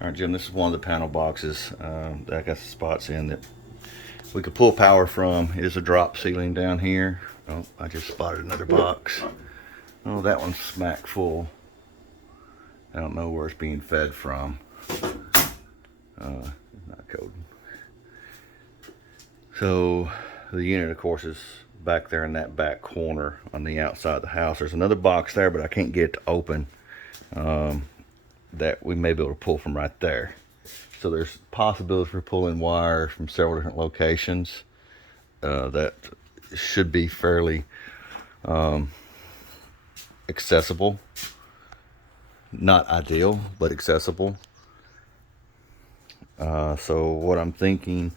All right, Jim, this is one of the panel boxes that I got the spots in that we could pull power from. It is a drop ceiling down here. Oh, I just spotted another box. Oh, that one's smack full. I don't know where it's being fed from. Not coding. So the unit, of course, is back there in that back corner on the outside of the house. There's another box there, but I can't get it to open. That we may be able to pull from right there. So there's possibility for pulling wire from several different locations. That should be fairly accessible. Not ideal, but accessible. So what I'm thinking,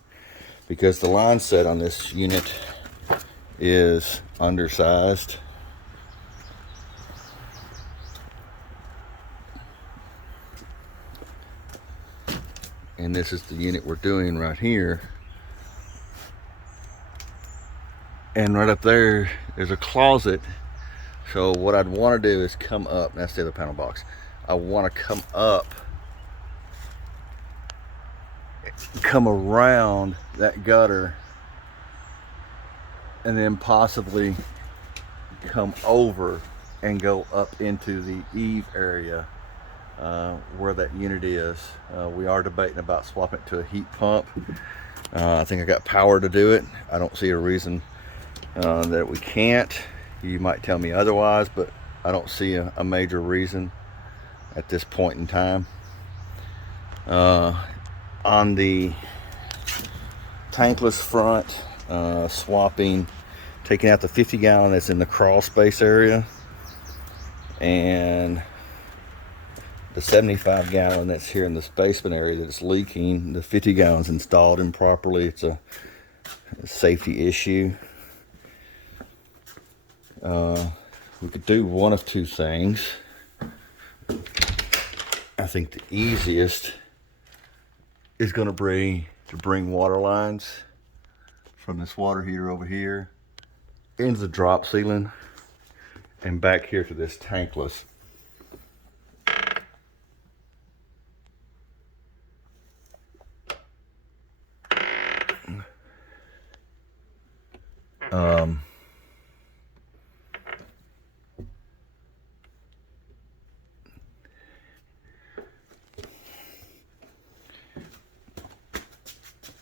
because the line set on this unit is undersized, and this is the unit we're doing right here, and right up there there's a closet. So what I'd want to do is come up. That's the other panel box. I want to come up, come around that gutter, and then possibly come over and go up into the eave area where that unit is. We are debating about swapping it to a heat pump. I think I got power to do it. I don't see a reason that we can't. You might tell me otherwise, but I don't see a major reason at this point in time. On the tankless front, swapping, taking out the 50 gallon that's in the crawl space area, and the 75 gallon that's here in the basement area that's leaking. The 50 gallons installed improperly. It's a safety issue. We could do one of two things. I think the easiest is going to be to bring water lines from this water heater over here into the drop ceiling and back here to this tankless.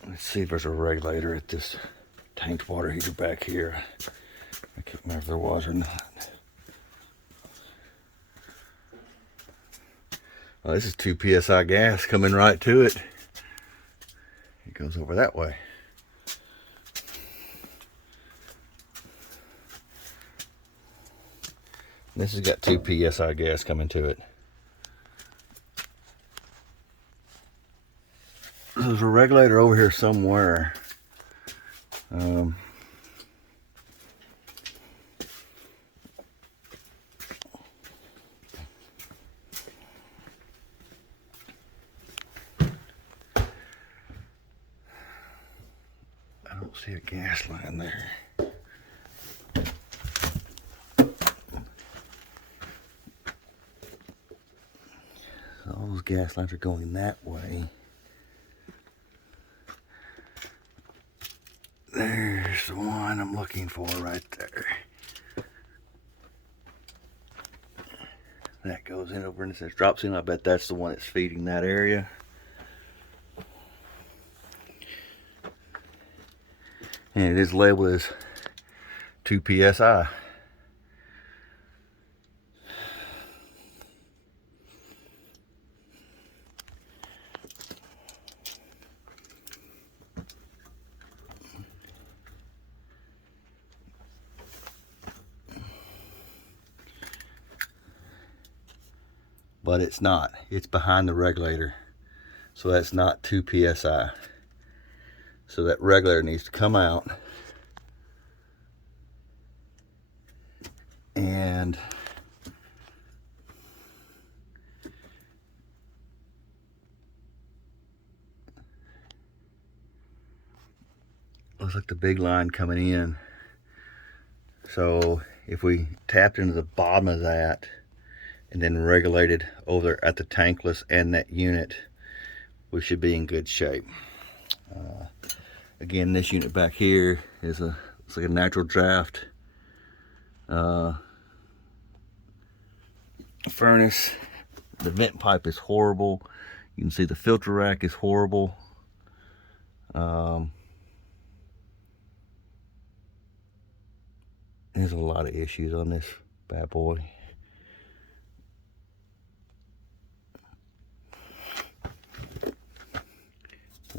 Let's see if there's a regulator at this tanked water heater back here. I can't remember if there was or not. Oh, this is 2 psi gas coming right to it. It goes over that way. This has got 2 psi gas coming to it. There's a regulator over here somewhere. I don't see a gas line there. So all those gas lines are going that way. There's the one I'm looking for right there. That goes in over and it says drop ceiling. I bet that's the one that's feeding that area. And it is labeled as 2 psi. But it's not. It's behind the regulator. So that's not 2 psi. So that regulator needs to come out and looks like the big line coming in. So if we tapped into the bottom of that and then regulated over at the tankless and that unit, we should be in good shape. Again, this unit back here is it's like a natural draft furnace. The vent pipe is horrible. You can see the filter rack is horrible. There's a lot of issues on this bad boy.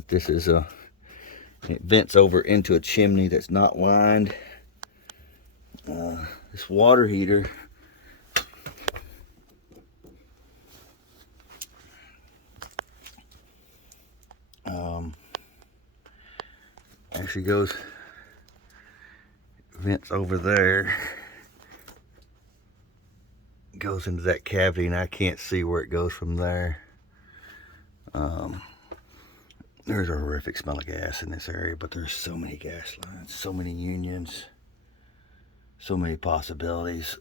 This is it vents over into a chimney that's not lined. This water heater actually vents over there, goes into that cavity, and I can't see where it goes from there. There's a horrific smell of gas in this area, but there's so many gas lines, so many unions, so many possibilities.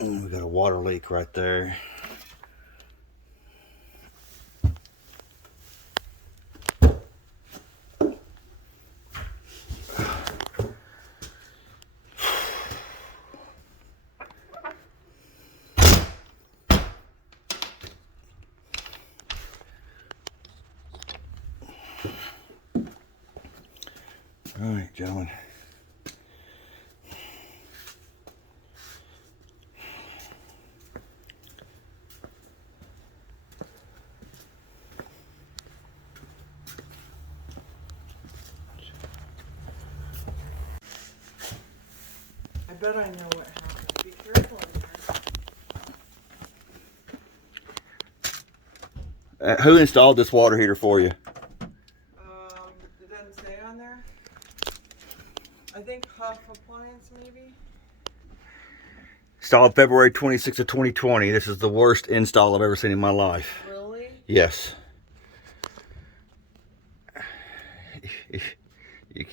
And we got a water leak right there. All right, gentlemen. I bet I know what happened. Be careful in there. Who installed this water heater for you? It doesn't say on there. I think Huff Appliance, maybe? Installed February 26th of 2020. This is the worst install I've ever seen in my life. Really? Yes.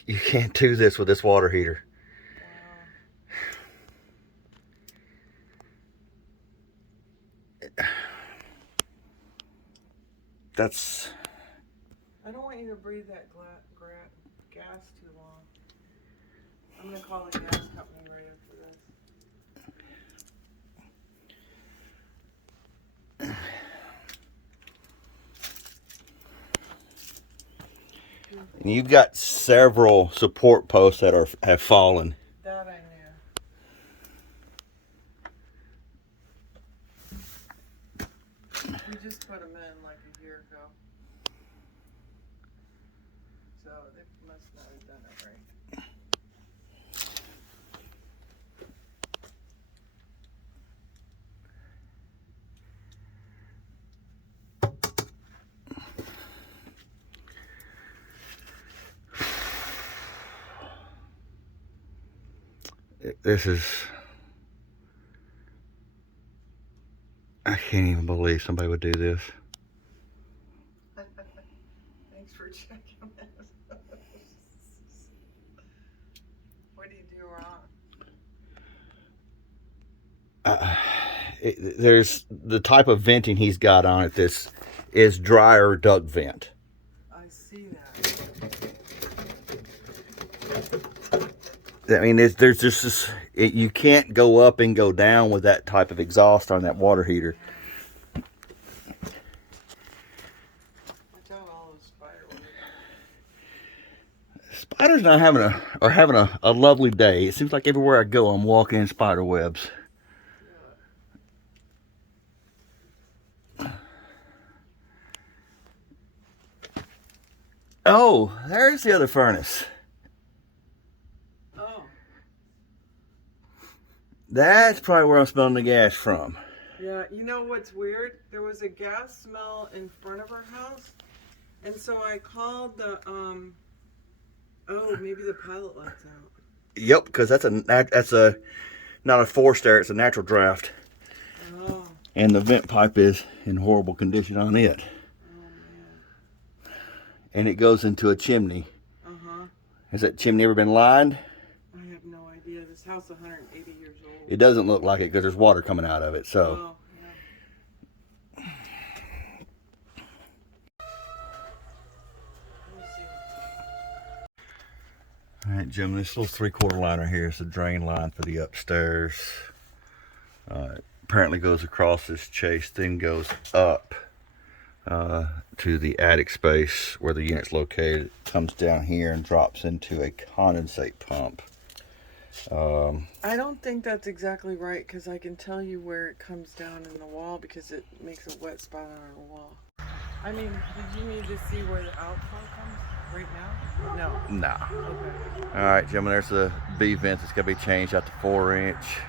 You can't do this with this water heater. Wow. That's... I don't want you to breathe that gas too long. I'm going to call the gas company right after this. And you've got several support posts that have fallen. That I knew. We just put them in like a year ago. So they must not have done it right. This is... I can't even believe somebody would do this. Thanks for checking that. What do you do wrong? There's the type of venting he's got on it. This is dryer duct vent. I see that. I mean, there's just this, you can't go up and go down with that type of exhaust on that water heater. Watch out, all those spiders. Spiders are having a lovely day. It seems like everywhere I go, I'm walking in spider webs. Oh, there's the other furnace. Oh. That's probably where I'm smelling the gas from. Yeah, you know what's weird? There was a gas smell in front of our house, and so I called the, oh, maybe the pilot light's out. Yep, because that's a not a forced air, it's a natural draft. Oh. And the vent pipe is in horrible condition on it. Oh man. And it goes into a chimney. Uh-huh. Has that chimney ever been lined? I have no idea. This house is 180 years old. It doesn't look like it because there's water coming out of it. So. Oh, yeah. Let me see. All right, Jim, this little 3/4 liner here is the drain line for the upstairs. Apparently goes across this chase, then goes up to the attic space where the unit's located. It comes down here and drops into a condensate pump. I don't think that's exactly right because I can tell you where it comes down in the wall because it makes a wet spot on our wall. I mean, did you need to see where the outflow comes right now? No. Nah. Okay. All right, Jim, there's the B vent that's got to be changed out to 4-inch.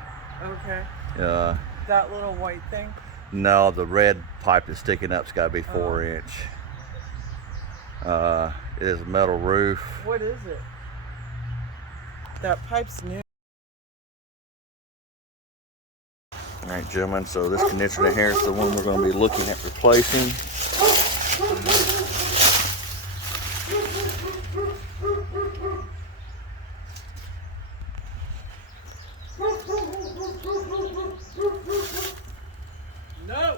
Okay. Uh, That little white thing? No, the red pipe that's sticking up's got to be 4-inch. It is a metal roof. What is it? That pipe's new. All right, gentlemen, so this condenser in here is the one we're going to be looking at replacing. No!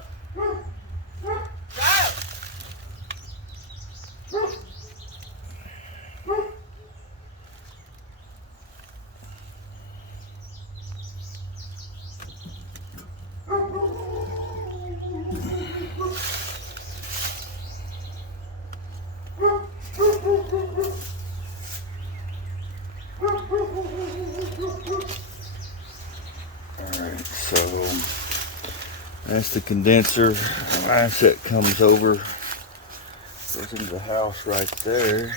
Alright, so that's the condenser. Asset comes over, goes into the house right there.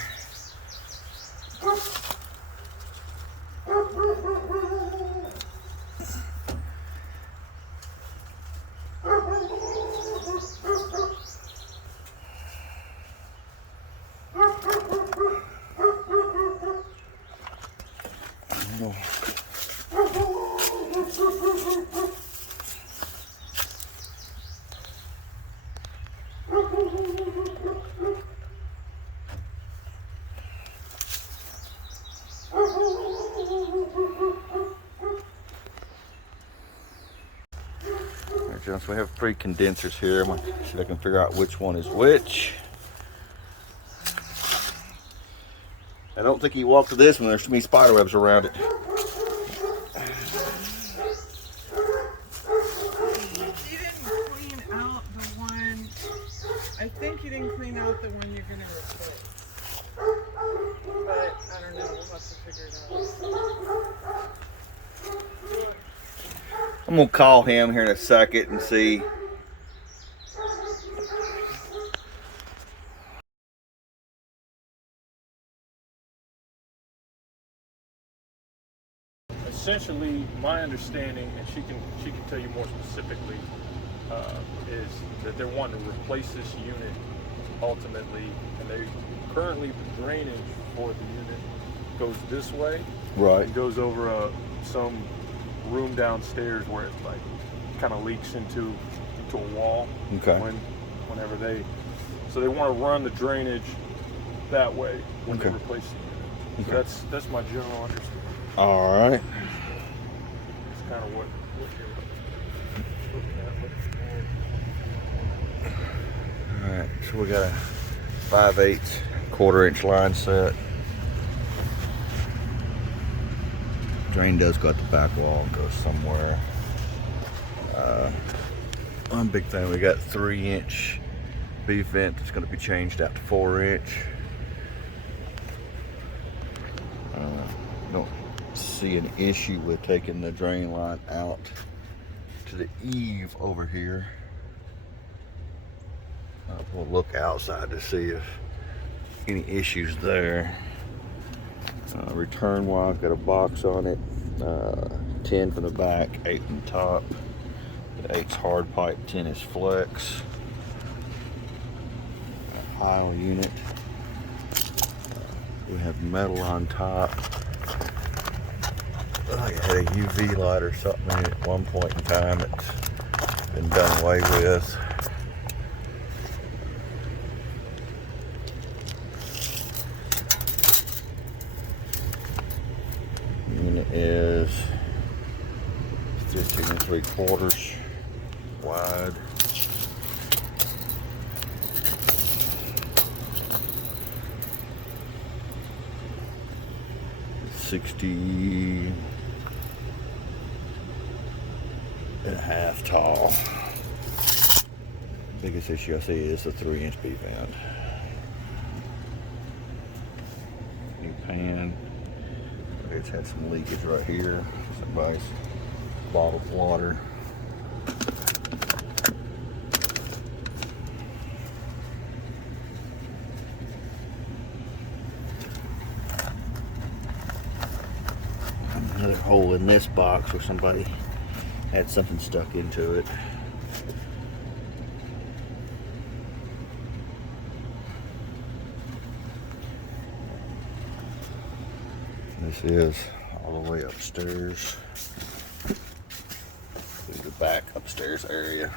So we have 3 condensers here. I'm going to see if I can figure out which one is which. I don't think he walked to this one. There's too many spider webs around it. He didn't clean out the one. I think he didn't clean out the one you're going to replace. But I don't know. We'll have to figure it out. I'm going to call him here in a second and see. Essentially, my understanding, and she can tell you more specifically, is that they're wanting to replace this unit ultimately, and they currently the drainage for the unit goes this way, Right. It goes over some room downstairs where it like kind of leaks into a wall. Okay. Whenever so they want to run the drainage that way when Okay. they replace the unit. Okay. So that's my general understanding. All right. It's kind of what you're looking at. All right. So we got a 5/8 1/4-inch line set. Drain does go at the back wall and goes somewhere. One big thing, we got 3-inch B vent that's going to be changed out to 4-inch. Don't see an issue with taking the drain line out to the eave over here. We'll look outside to see if any issues there. Return wire, got a box on it, 10 from the back, 8 from the top. The 8's hard pipe, 10 is flex. A pile unit. We have metal on top. like it had a UV light or something in it at one point in time. It's been done away with. Unit is 15 3/4 wide. $60.5 tall. Biggest issue I see is the 3-inch B vent. New pan. It's had some leakage right here. Somebody's bottled water. Another hole in this box where somebody had something stuck into it. This is all the way upstairs to the back upstairs area.